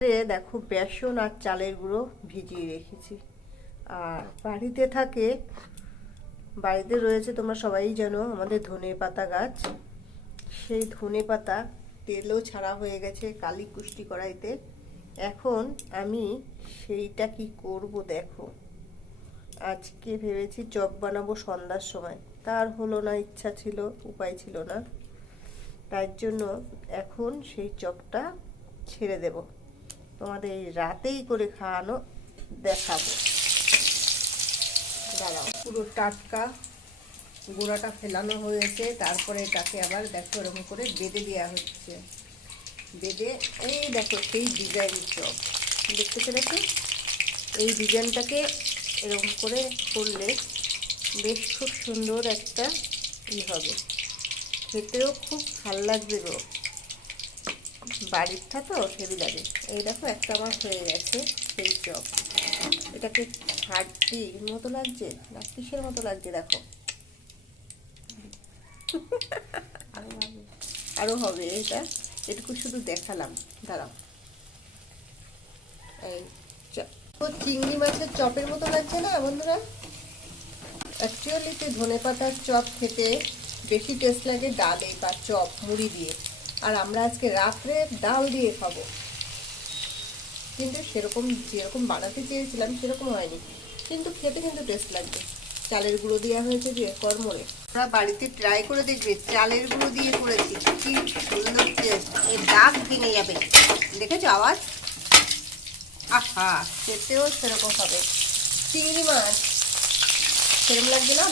দেখো বেসন আর চালের গুঁড়ো ভিজিয়ে রেখেছি। আর বাড়িতে রয়েছে, তোমরা সবাই জানো, আমাদের ধনেপাতা গাছ। সেই ধনেপাতা তেলও ছাড়া হয়ে গেছে কালি কুষ্টি কড়াইতে। এখন আমি সেইটা কি করব দেখো। আজকে ভেবেছি চপ বানাবো সন্ধ্যার সময়, তার হলো না, ইচ্ছা ছিল, উপায় ছিল না। তার জন্য এখন সেই চপটা ছেড়ে দেব, তোমাদের এই রাতেই করে খাওয়ানো দেখাবো। দাঁড়াও, পুরো টাটকা গুঁড়াটা ফেলানো হয়েছে, তারপরে এটাকে আবার দেখো এরকম করে বেঁধে দেওয়া হচ্ছে। বেঁধে এই দেখো সেই ডিজাইন চপ দেখতে পেরেছো। এই ডিজাইনটাকে এরকম করে করলে বেশ খুব সুন্দর একটা হবে, খেতেও খুব ভালো লাগবে গো। বাড়িরটা তো হেভি লাগে। এই দেখো একটা আমার হয়ে গেছে সেই চপ। এটাকে হাড্ডির মতো লাগছে না কিসের মতো লাগছে দেখো। আরো হবে এটা, এটুকু শুধু দেখালাম। দাঁড়াও, এই চিংড়ি মাছের চপের মতো লাগছে না বন্ধুরা? অ্যাকচুয়ালিতে ধনেপাতার চপ খেতে বেশি টেস্ট লাগে ডালে বা চপ মুড়ি দিয়ে। আর আমরা আজকে রাত্রে ডাল দিয়ে খাবো, কিন্তু যেরকম বানাতে চেয়েছিলাম সেরকম হয়নি, কিন্তু খেতে কিন্তু টেস্ট লাগবে। চালের গুঁড়ো দেওয়া হয়েছে যে কর্মরে। আমরা বাড়িতে ট্রাই করে দেখবে, চালের গুঁড়ো দিয়ে করেছি, কি সুন্দর টেস্ট। এই দাগ ভেঙে যাবে, দেখেছো আওয়াজ? আহা, খেতেও সেরকম হবে। চিংড়ি মাছ সেরকম লাগছে না,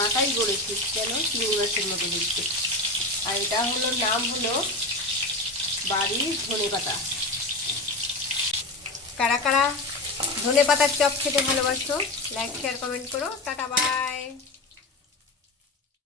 বাঁকাই করেছি যেন চিংড়ি মাছের মতো দেখতে। আর এটা হলো নাম হলো বাড়ির ধনেপাতা। কারা কারা ধনেপাতার চপ খেতে ভালোবাসো, লাইক শেয়ার কমেন্ট করো। Tata bye.